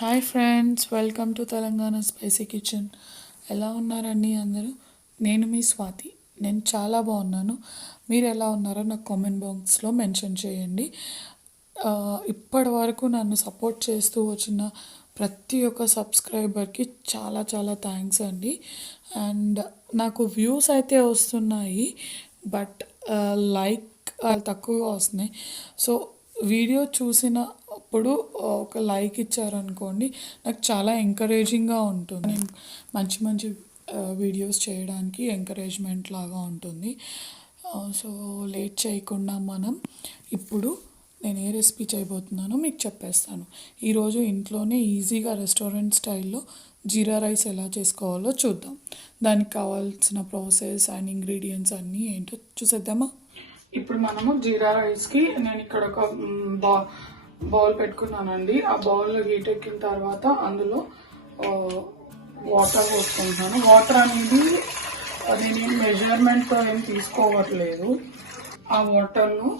Hi friends, welcome to Telangana spicy kitchen. ఎలా ఉన్నారండి అందరూ? నేను మీ స్వాతి. నేను చాలా బాగున్నాను. మీరు ఎలా ఉన్నారో నాకు కామెంట్ బాక్స్లో మెన్షన్ చేయండి. ఇప్పటి వరకు నన్ను సపోర్ట్ చేస్తూ వచ్చిన ప్రతి ఒక్క సబ్స్క్రైబర్కి చాలా చాలా థ్యాంక్స్ అండి. అండ్ నాకు వ్యూస్ అయితే వస్తున్నాయి, బట్ లైక్ తక్కువగా వస్తున్నాయి. సో వీడియో చూసినప్పుడు ఒక లైక్ ఇచ్చారనుకోండి, నాకు చాలా ఎంకరేజింగ్గా ఉంటుంది. నేను మంచి మంచి వీడియోస్ చేయడానికి ఎంకరేజ్మెంట్ లాగా ఉంటుంది. సో లేట్ చేయకుండా మనం ఇప్పుడు నేను ఏ రెసిపీ చేయబోతున్నానో మీకు చెప్పేస్తాను. ఈరోజు ఇంట్లోనే ఈజీగా రెస్టారెంట్ స్టైల్లో జీరా రైస్ ఎలా చేసుకోవాలో చూద్దాం. దానికి కావాల్సిన ప్రాసెస్ అండ్ ఇంగ్రీడియంట్స్ అన్నీ ఏంటో చూసేద్దామా? ఇప్పుడు మనము జీరా రైస్కి నేను ఇక్కడ ఒక బౌల్ పెట్టుకున్నానండి. ఆ బౌల్ హీట్ ఎక్కిన తర్వాత అందులో వాటర్ పోసుకుంటున్నాను. వాటర్ అనేది నేను మెజర్మెంట్తో ఏం తీసుకోవట్లేదు. ఆ వాటర్ను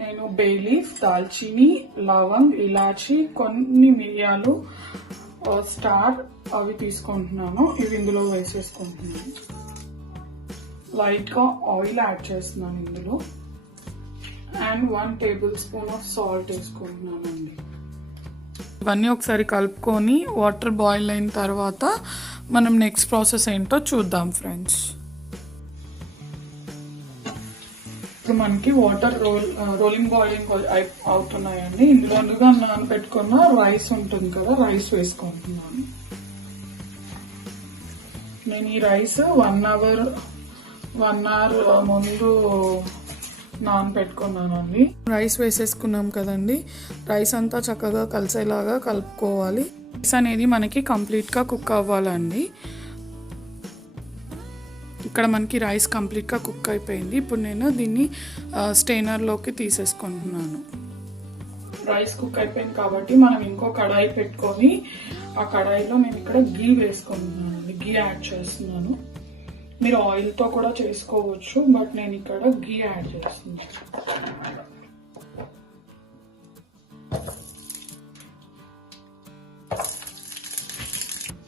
నేను బే లీఫ్, దాల్చిని, లవంగ్, ఇలాచి, కొన్ని మిరియాలు, స్టార్ అవి తీసుకుంటున్నాను. ఇవి ఇందులో వేసేసుకుంటున్నాను. లైట్గా ఆయిల్ యాడ్ చేస్తున్నాను ఇందులో. And 1 table spoon of salt వేసుకుంటున్నానండి. ఇవన్నీ ఒకసారి కలుపుకొని వాటర్ బాయిల్ అయిన తర్వాత మనం నెక్స్ట్ ప్రాసెస్ ఏంటో చూద్దాం ఫ్రెండ్స్. ఇప్పుడు మనకి వాటర్ రోలింగ్ బాయిలింగ్ అవుతున్నాయండి. ఇందులో నానబెట్టుకున్న రైస్ ఉంటుంది కదా, రైస్ వేసుకుంటున్నాను. నేను ఈ రైస్ 1 అవర్ ముందు నానబెట్టుకున్నానండి. రైస్ వేసేసుకున్నాం కదండి. రైస్ అంతా చక్కగా కలిసేలాగా కలుపుకోవాలి. రైస్ అనేది మనకి కంప్లీట్గా కుక్ అవ్వాలండి. ఇక్కడ మనకి రైస్ కంప్లీట్గా కుక్ అయిపోయింది. ఇప్పుడు నేను దీన్ని స్టెయినర్లోకి తీసేసుకుంటున్నాను. రైస్ కుక్ అయిపోయింది కాబట్టి మనం ఇంకో కడాయి పెట్టుకొని ఆ కడాయిలో నేను ఇక్కడ గీ వేసుకుంటున్నాను. గీ యాడ్ చేస్తున్నాను. మీరు ఆయిల్తో కూడా చేసుకోవచ్చు, బట్ నేను ఇక్కడ గీ యాడ్ చేస్తున్నాను.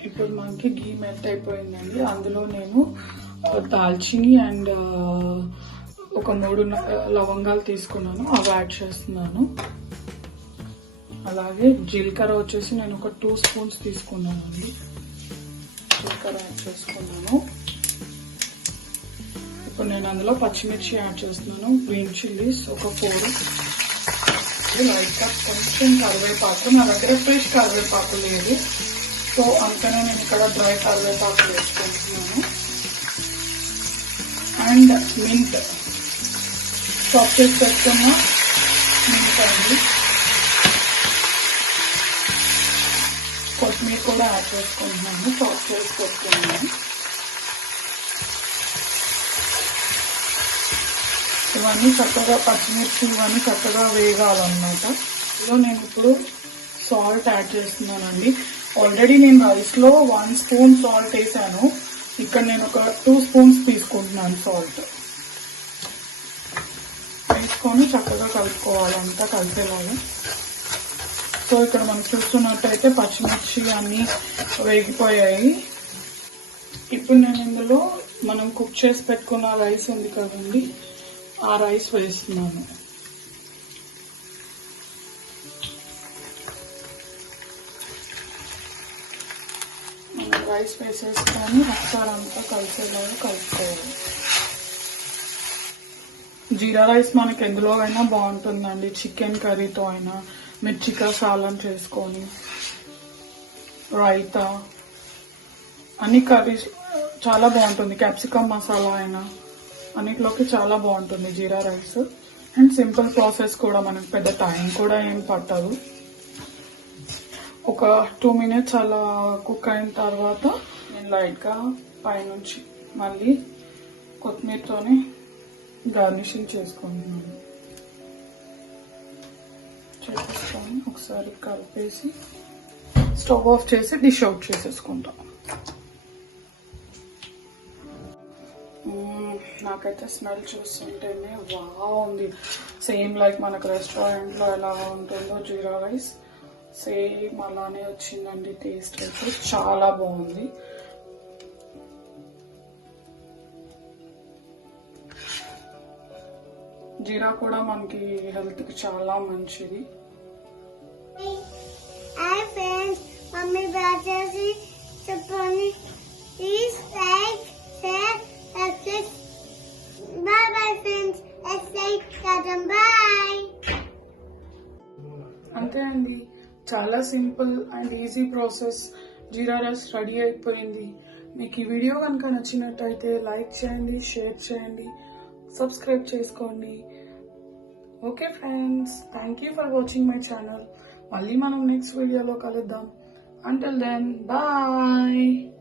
ఇప్పుడు మనకి గీ మెల్ట్ అయిపోయిందండి. అందులో నేను దాల్చిని అండ్ ఒక 3 లవంగాలు తీసుకున్నాను, అవి యాడ్ చేస్తున్నాను. అలాగే జీలకర్ర వచ్చేసి నేను ఒక 2 స్పూన్స్ తీసుకున్నాను అండి. జీలకర్ర యాడ్ చేసుకున్నాను. ఇప్పుడు నేను అందులో పచ్చిమిర్చి యాడ్ చేస్తున్నాను. గ్రీన్ చిల్లీస్ ఒక 4. లైట్గా కొంచెం కరివేపాకు. నా దగ్గర ఫ్రెష్ కరివేపాకు లేదు, సో అందుకనే నేను ఇక్కడ డ్రై కరివేపాకు వేసుకుంటున్నాను. అండ్ మింట్, చాప్ చేసి పెట్టుకున్న మింట్ అండి. కొత్తిమీర కూడా యాడ్ చేసుకుంటున్నాను, చాప్ చేసి పెట్టుకున్నాను. ఇవన్నీ చక్కగా పచ్చిమిర్చి ఇవన్నీ చక్కగా వేగాలన్నమాట. ఇందులో నేను ఇప్పుడు సాల్ట్ యాడ్ చేస్తున్నానండి. ఆల్రెడీ నేను రైస్లో 1 స్పూన్ సాల్ట్ వేసాను. ఇక్కడ నేను ఒక 2 స్పూన్స్ తీసుకుంటున్నాను సాల్ట్. వేసుకొని చక్కగా కలుపుకోవాలంతా కలిసేలాగా. సో ఇక్కడ మనం చూస్తున్నట్టయితే పచ్చిమిర్చి అన్నీ వేగిపోయాయి. ఇప్పుడు నేను ఇందులో మనం కుక్ చేసి పెట్టుకున్న రైస్ ఉంది కదండి, ఆ రైస్ వేస్తున్నాను. మనం రైస్ వేసేసుకొని ఒకసారి అంతా కలిసేలాగా కలుపుకోవాలి. జీరా రైస్ మనకి ఎందులో అయినా బాగుంటుందండి. చికెన్ కర్రీతో అయినా, మిర్చికా సాలం చేసుకొని, రైతా, అన్ని కర్రీస్ చాలా బాగుంటుంది. క్యాప్సికమ్ మసాలా అయినా అన్నిట్లోకి చాలా బాగుంటుంది జీరా రైస్. అండ్ సింపుల్ ప్రాసెస్ కూడా, మనకు పెద్ద టైం కూడా ఏం పట్టదు. ఒక 2 మినిట్స్ అలా కుక్ అయిన తర్వాత నేను లైట్గా పైనుంచి మళ్ళీ కొత్తిమీరతోనే గార్నిషింగ్ చేసుకుంటున్నాను. చేసేసుకొని ఒకసారి కలిపేసి స్టవ్ ఆఫ్ చేసి డిష్ అవుట్ చేసేసుకుంటాం. నాకైతే స్మెల్ చూస్తుంటేనే బాగుంది. సేమ్ లైక్ మనకు రెస్టారెంట్లో ఎలా ఉంటుందో జీరా రైస్ సేమ్ అలానే వచ్చిందండి. టేస్ట్ అయితే చాలా బాగుంది. జీరా కూడా మనకి హెల్త్కి చాలా మంచిది. మమ్మీ బాచేసి చెప్పండి. Please like share subscribe. Bye bye friends. Bye. అంతే అండి, చాలా simple and easy process. Jeera rice ready అయిపోయింది. మీకు ఈ వీడియో కనుక నచ్చినట్టయితే లైక్ చేయండి, షేర్ చేయండి, సబ్స్క్రైబ్ చేసుకోండి. Okay friends, thank you for watching my channel. మళ్ళీ మనం నెక్స్ట్ వీడియోలో కలుద్దాం. Until then, bye.